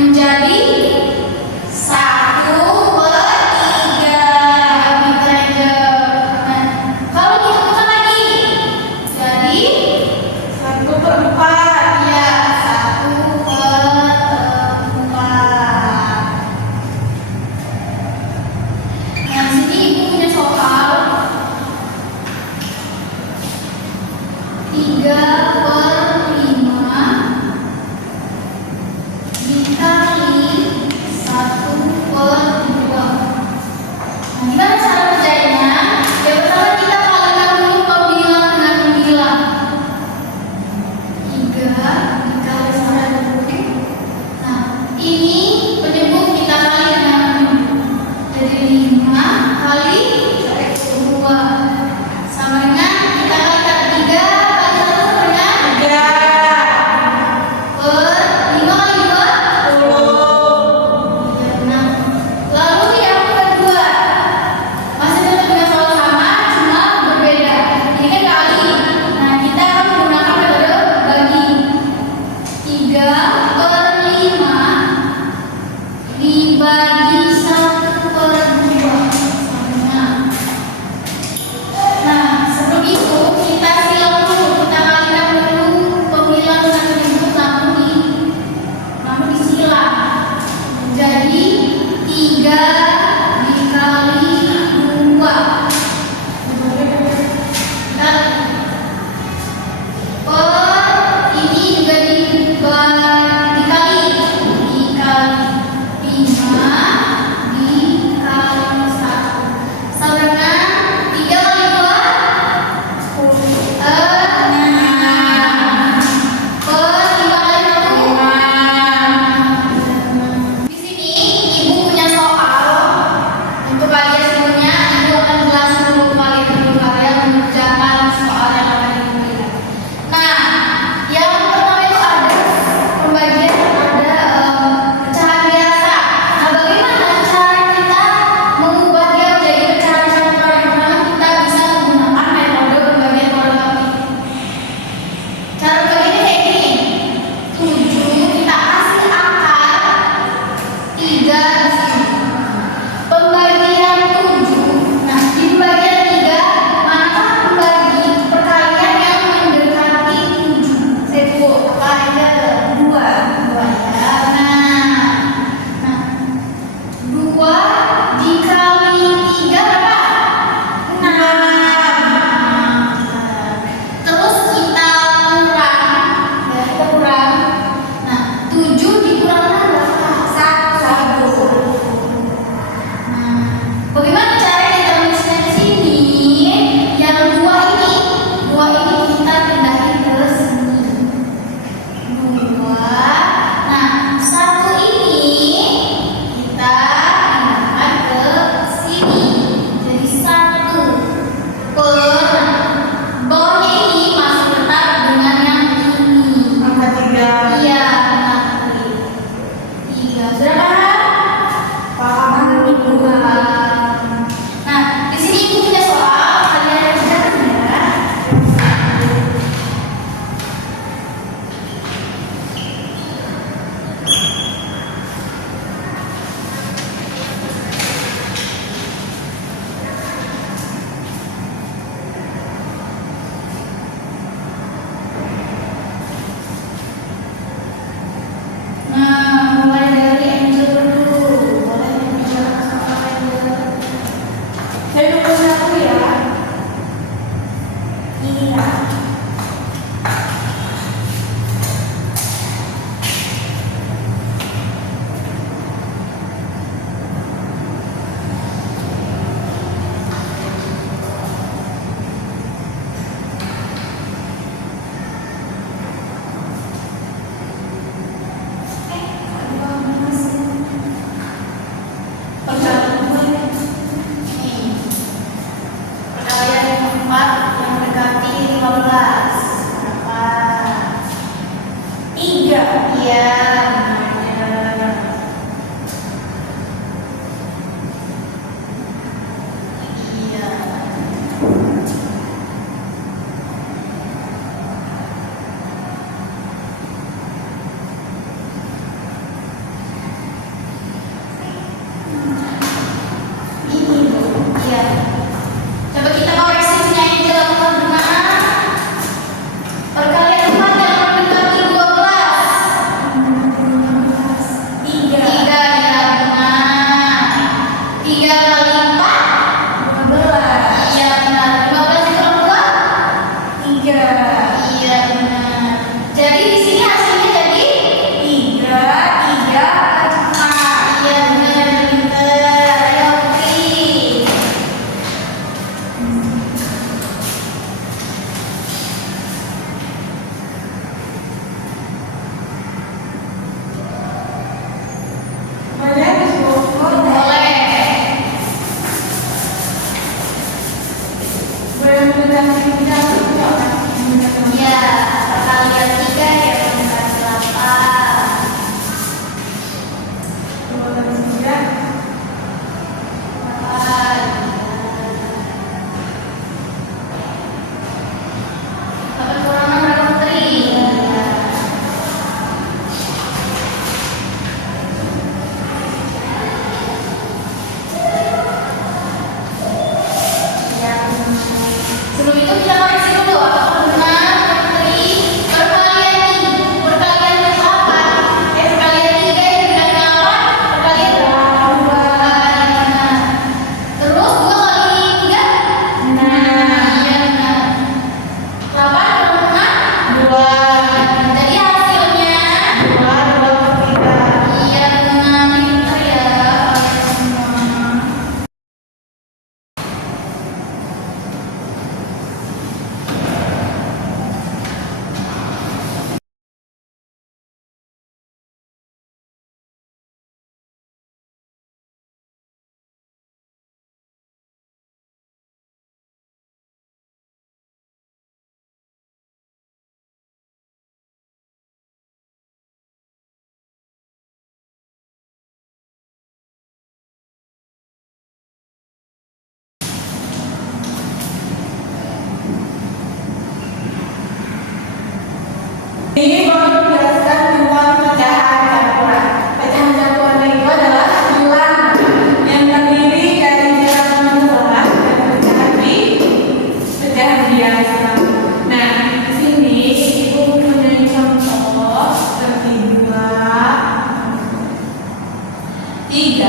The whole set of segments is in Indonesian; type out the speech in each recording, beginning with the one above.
menjadi 1/3. Kita aja. Nah, kalau kita buka lagi, jadi 1/4. ya 1/4. Nah, di sini ibu punya soal 3/5 dikali 1/2. Nah, gimana cara kerjanya? Yang pertama kita kalikan dulu pembilang dengan pembilang. 3 dikali 1/2. Nah, ini penyebut kita kali dengan penyebut. Jadi 5 kali 2 sama dengan kita kalikan 3 kali 1 sama dengan 3. per 5 kali 2 6. Lalu yang kedua masih tetap dengan soal sama, cuma berbeda. Ini kan kali. Nah, kita akan menggunakan metode bagi. 3/5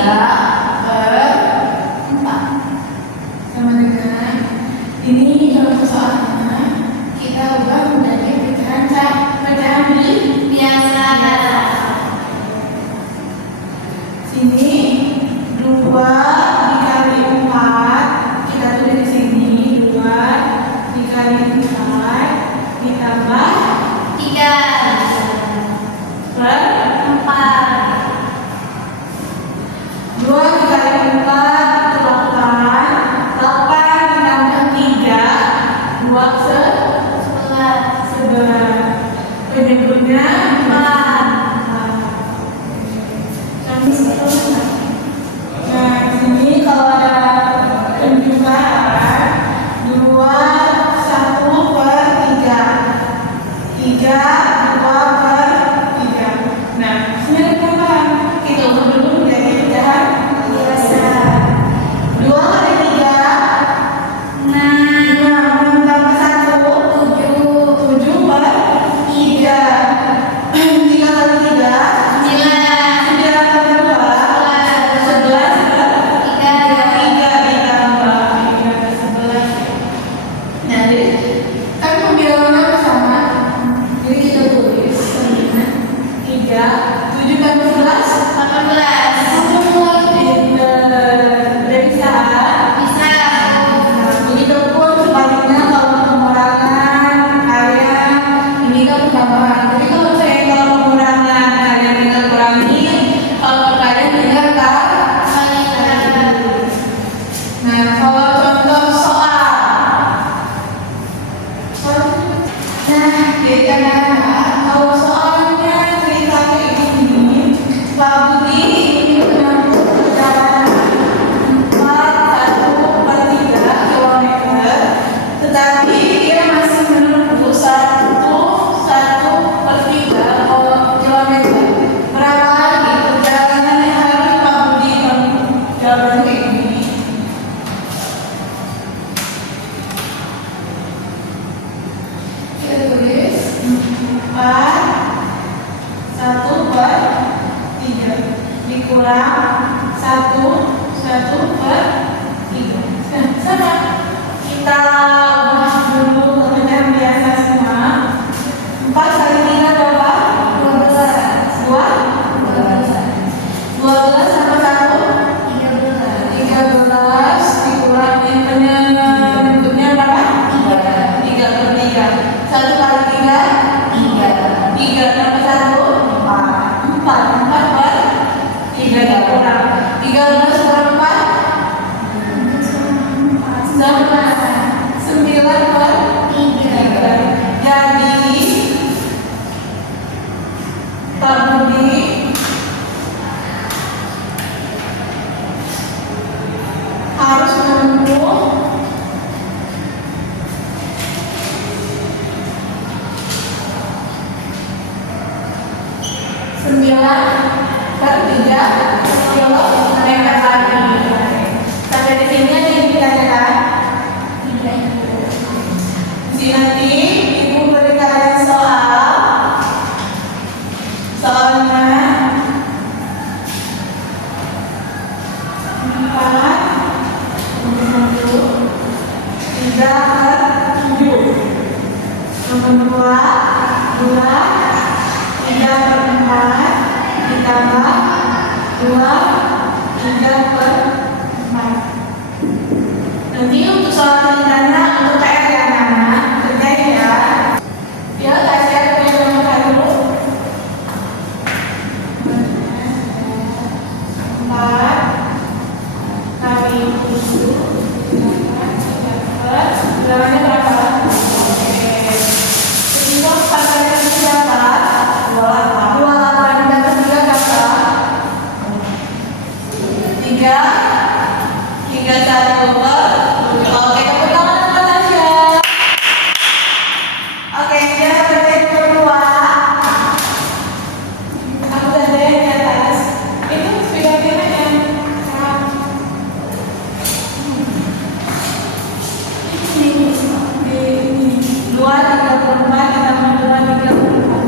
3/4 sama dengan ini. Kalau persoalannya kita ubah menjadi pecahan biasa. Sini 2 dikali 4, kita tulis di sini 2 dikali 4 ditambah 3/4. 2 dikali 4 8 ditambah 3 11. Penyebutnya 4. Nah, sini kalau ada penjumpalan 2/1/3 3/2/3. Nah, sini ada tambahan. Kita ubah dulu menjadi pecahan biasa. 2 kali 3 6 tambah 1 7/3. 3 kali 3 9 tambah 2 11 ditambah 11. Nah, jadi kan pembilangannya sama. Jadi kita tulis 3 7 tambah 11 18. Bisa. Begitupun sebaliknya kalau pengurangan kalian ini kan tambahan. Jadi kalau pengurangan kalian tinggal kurangi, kalau kalian tinggal kali. Nah, kalau contoh soal. Nah, jadi anak-anak, kalau soalnya ceritanya ini, Pak Budi ini menempuh perjalanan 1/3 kilometer, tetapi dia masih menempuh 1/3 kilometer. Berapa lagi perjalanan yang harus Pak Budi menempuh? Jawabannya kayak gini. Kita tulis 4 1/3 dikurang 1/3. Nah, sama. Kita ubah dulu ke pecahan biasa semua. 4 kali 3 berapa? 12 sama 1 13 dikurang yang bentuknya berapa? 3/3. 1 kali 3 3 tambah 1 4 4/3 dikurang 13/4 9/3. Jadi Pak Budi harus menempuh 9/3 kilo meter lagi. Sampai di sini ada yang ditanyakan? Di sini nanti Ibu beri kalian soalnya 4/3/7. Nomor 2 3/4 ditambah 2/3/4. Nanti untuk soal tulisannya untuk PR ya anak-anak, kerjain ya. Ya, kasih punya nomor dulu. 4 kali 7 bilangannya berapa? Jadi 4 kali 7 berapa? 28 dapat 3 berapa? 3 1 Oke, tepuk tangan buat Tasya. Oke, dia berarti kedua. Aku gandain di atas. Itu spidolnya yang ini 2/3/4 ditambah 2/3/4.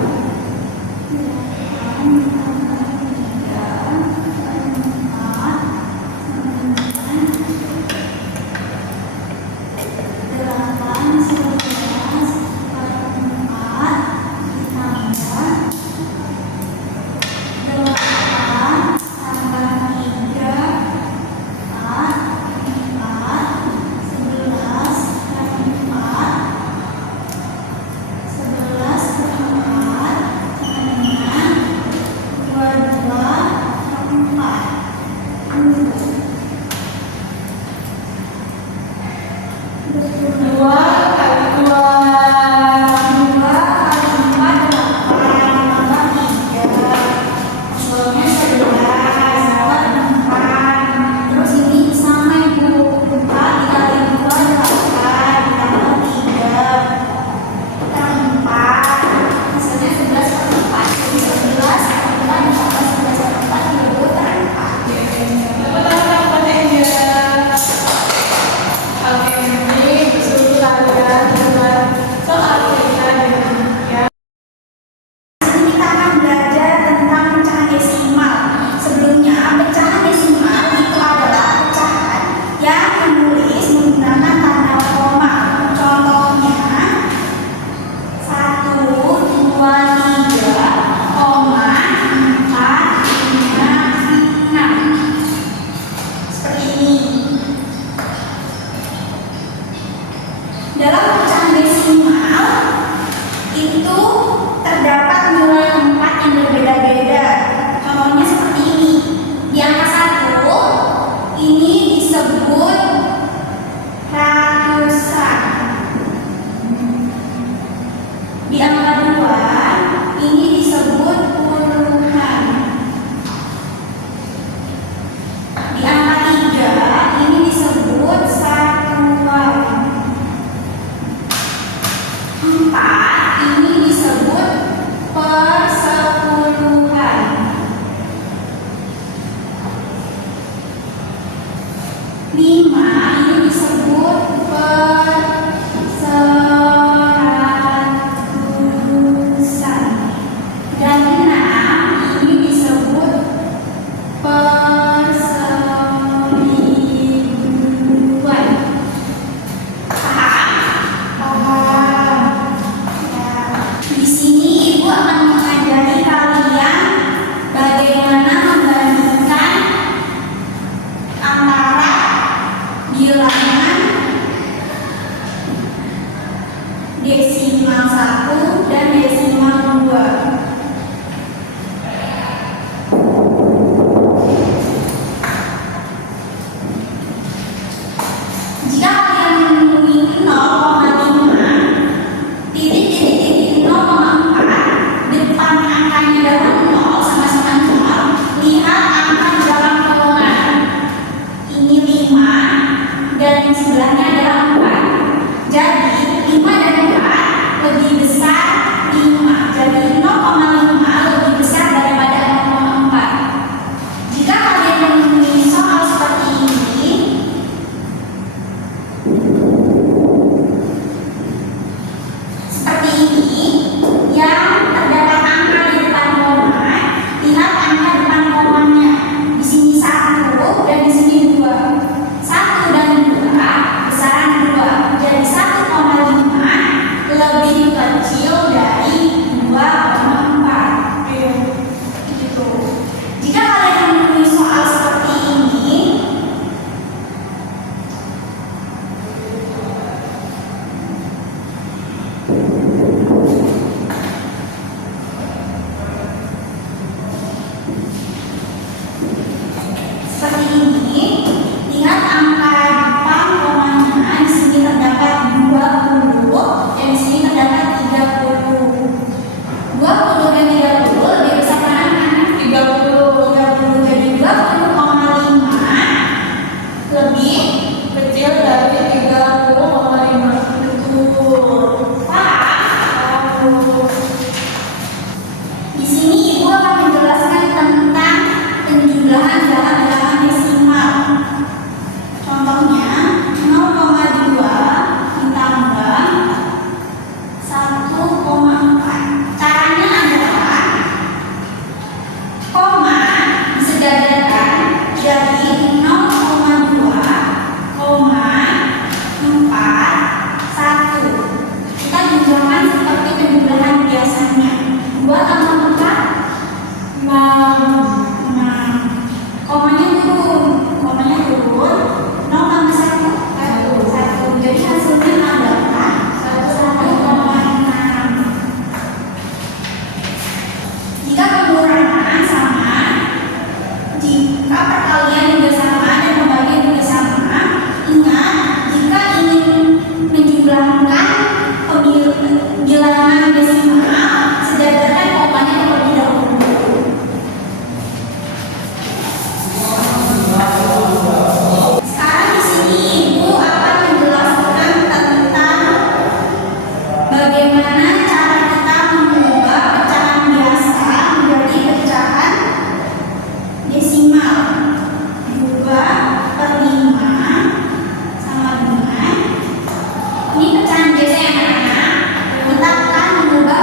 5 ini disebut perseratus. Dan 6 ini disebut perseribuan. Paham? Di sini Ibu akan mengajari kalian bagaimana membandingkan antara bilangan desimal 1 dan desimal 2. Jika kalian menemui 0,5, titik-titik 0,4, depan angkanya adalah 0, sama-sama 0, lihat angka di dalam kolongan. Ini 5 dan yang sebelahnya adalah 4. Jadi 5 dan 4 lebih besar 5. Jadi 0,5 lebih besar daripada 0,4. Jika kalian menemui soal seperti ini, yang terdapat angka di depan koma, lihat angka depan komanya. Di sini 1 dan di sini 2. 1 dan 2 besaran 2. Jadi 1,5 lebih kecil dari 2,4. Gitu. Jika kalian menemui soal seperti ini, lihat angka depan komanya. Di sini terdapat 20 dan di sini terdapat 30. 20 dan 30 lebih besar mana? 30. Jadi 20,5 lebih Kecil dari 30,5. betul. Paham? Di sini Ibu akan menjelaskan tentang penjumlahan dalam bilangan desimal. Contohnya 0,2 ditambah 1,4. Caranya adalah koma disejajarkan jadi 0,2, 4, 1. Kita jumlahkan seperti penjumlahan biasanya. 2 tambah 4, 6. Komanya turun, 0 tambah 1, 1. Jadi hasilnya adalah 1,6. Jika pengurangan sama, jika perkalian juga sama dan pembagian juga sama, ingat jika ingin menjumlahkan bilangan desimal, sejajarkan komanya terlebih dahulu. Sekarang di sini Ibu akan menjelaskan tentang bagaimana cara kita mengubah pecahan biasa menjadi pecahan desimal. 2/5 sama dengan ini pecahan biasa yang mana? Kita akan mengubah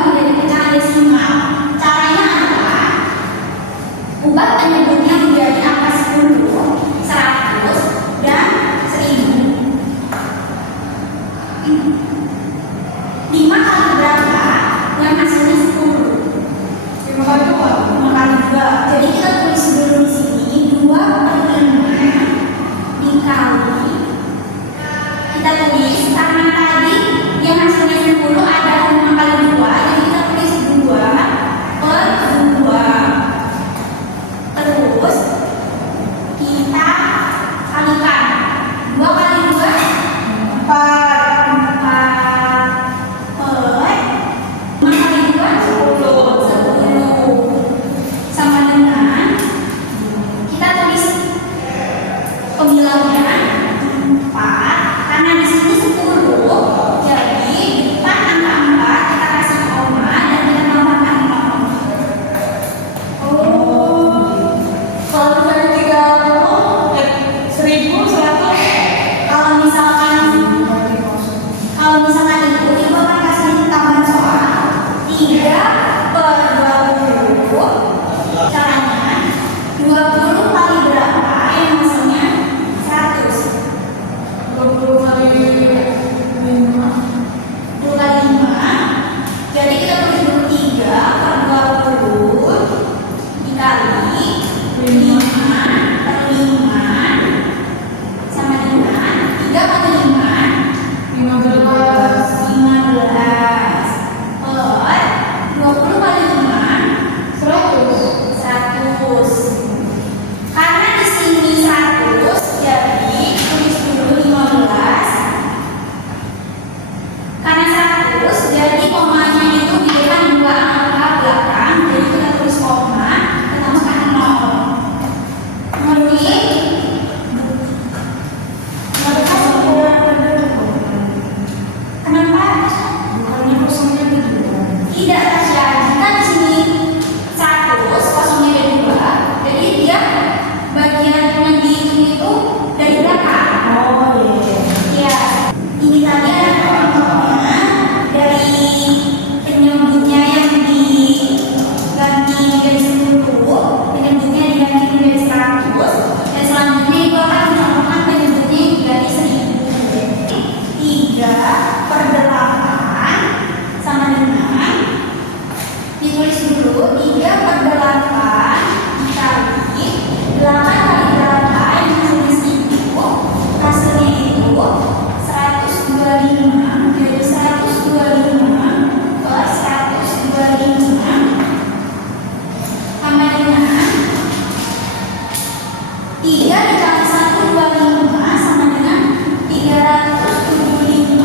3 dikali 125 sama dengan 375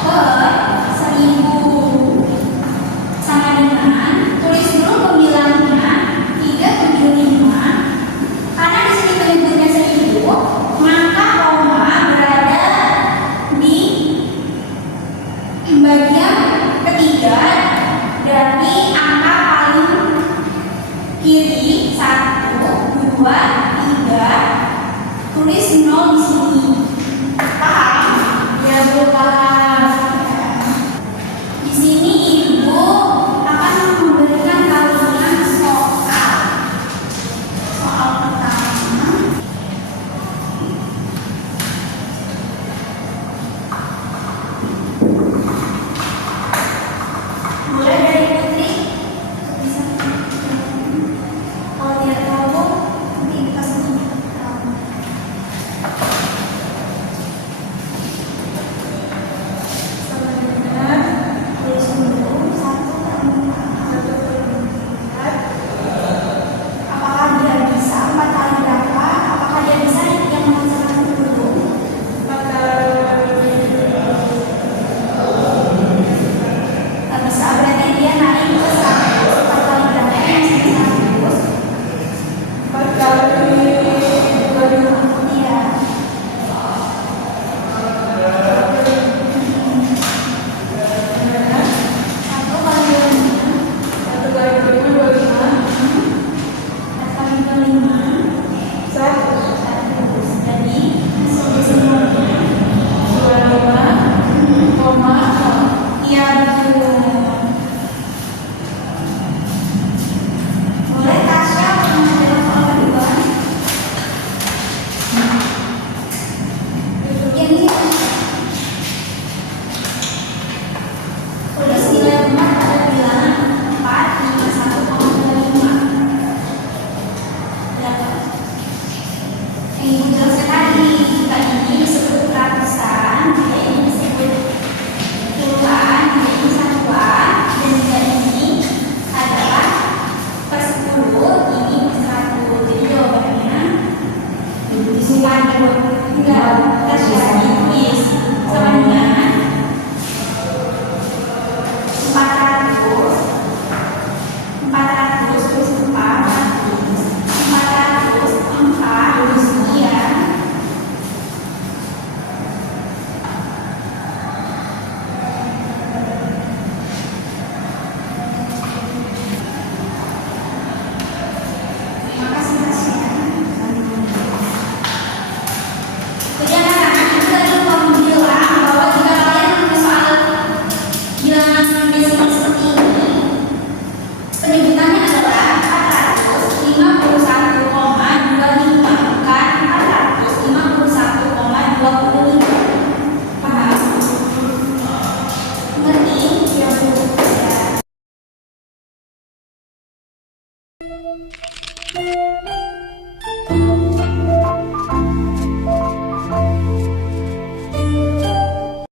per 1000 sama dengan, tulis dulu pembilangnya 375. Karena di sini penyebutnya 1000, maka koma berada di bagian ketiga dari angka paling kiri. 1, 2, 3, tulis 0 di sini. Paham? Ya, Bu, paham. Di sini Ibu akan memberikan kalian soal. Soal pertama. Mulai dari Putri. Bisa. Kalau tidak tahu, nanti dikasih tahu. Sebenarnya Tulis dulu 1 per 4. Apakah dia bisa 4 kali berapa? Apakah dia bisa yang mengerjakan dulu? Nggak bisa, berarti dia naik ke 100. 4 kali berapa yang masih 100? 4 kali 25. Iya. Satu kali 25. 1 kali 25, 4 kali 25. 1. 100. Jadi hasil desimalnya 25,0. iya betul. Boleh Tasya mengajar soal kedua? Ini tulis nilai 4 pada bilangan 4, 5, 1,25. Ya, yang Ibu jelaskan tadi, jika ini disebut ratusan, jika ini disebut puluhan, jika ini satuan, dan jika ini adalah per 10, ini per 100. Jadi jawabannya disimpan enggak, Tasya ditulis sama dengan 400 tulis 404 sekian. Terima kasih Tasya. Kemudian anak-anak itu tadi mau bilang bahwa jika kalian menulis soal bilangan desimal seperti ini, penyebutannya adalah 451,25, bukan 451,25. Paham? Ngerti? Ya, Bu. Ya.